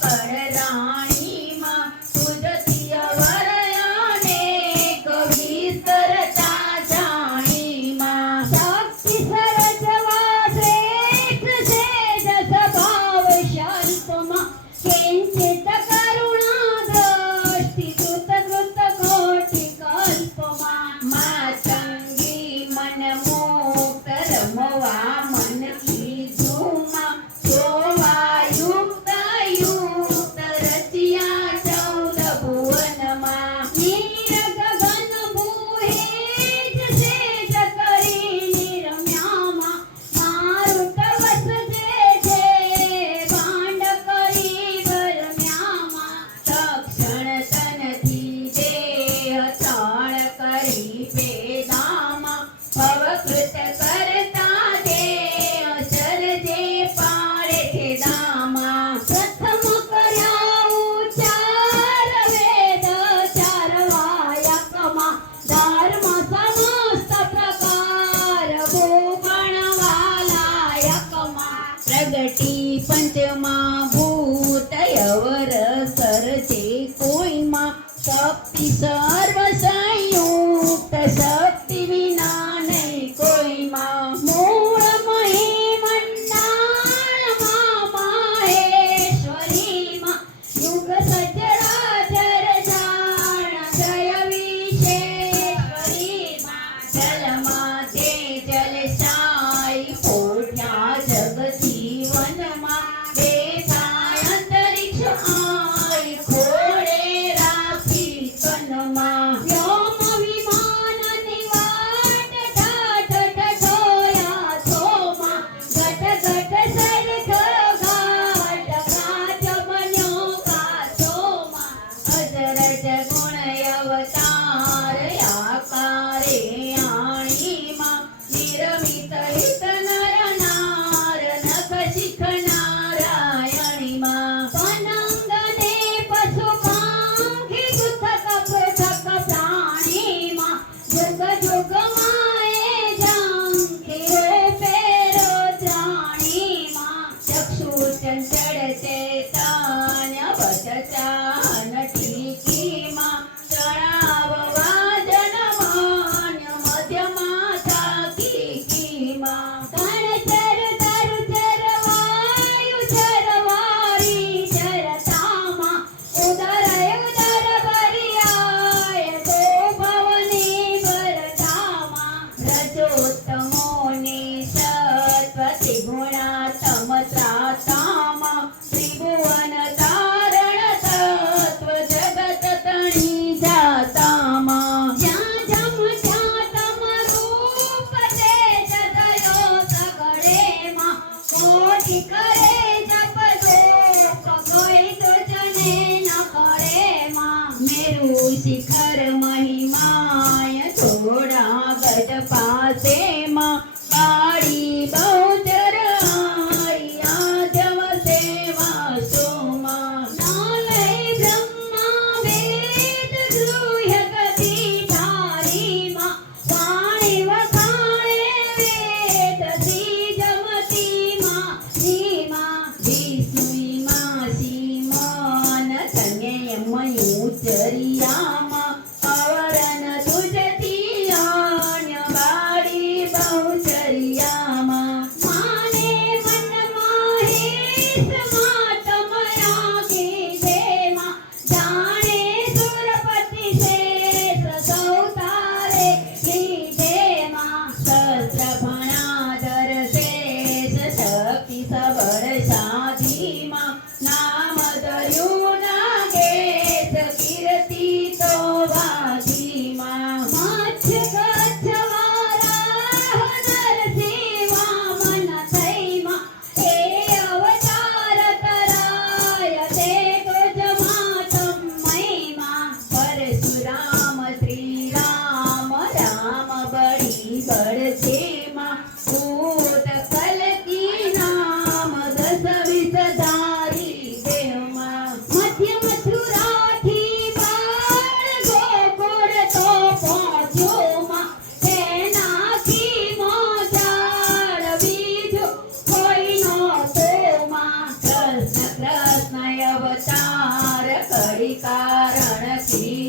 பரதா So. 小佳佳 કારણથી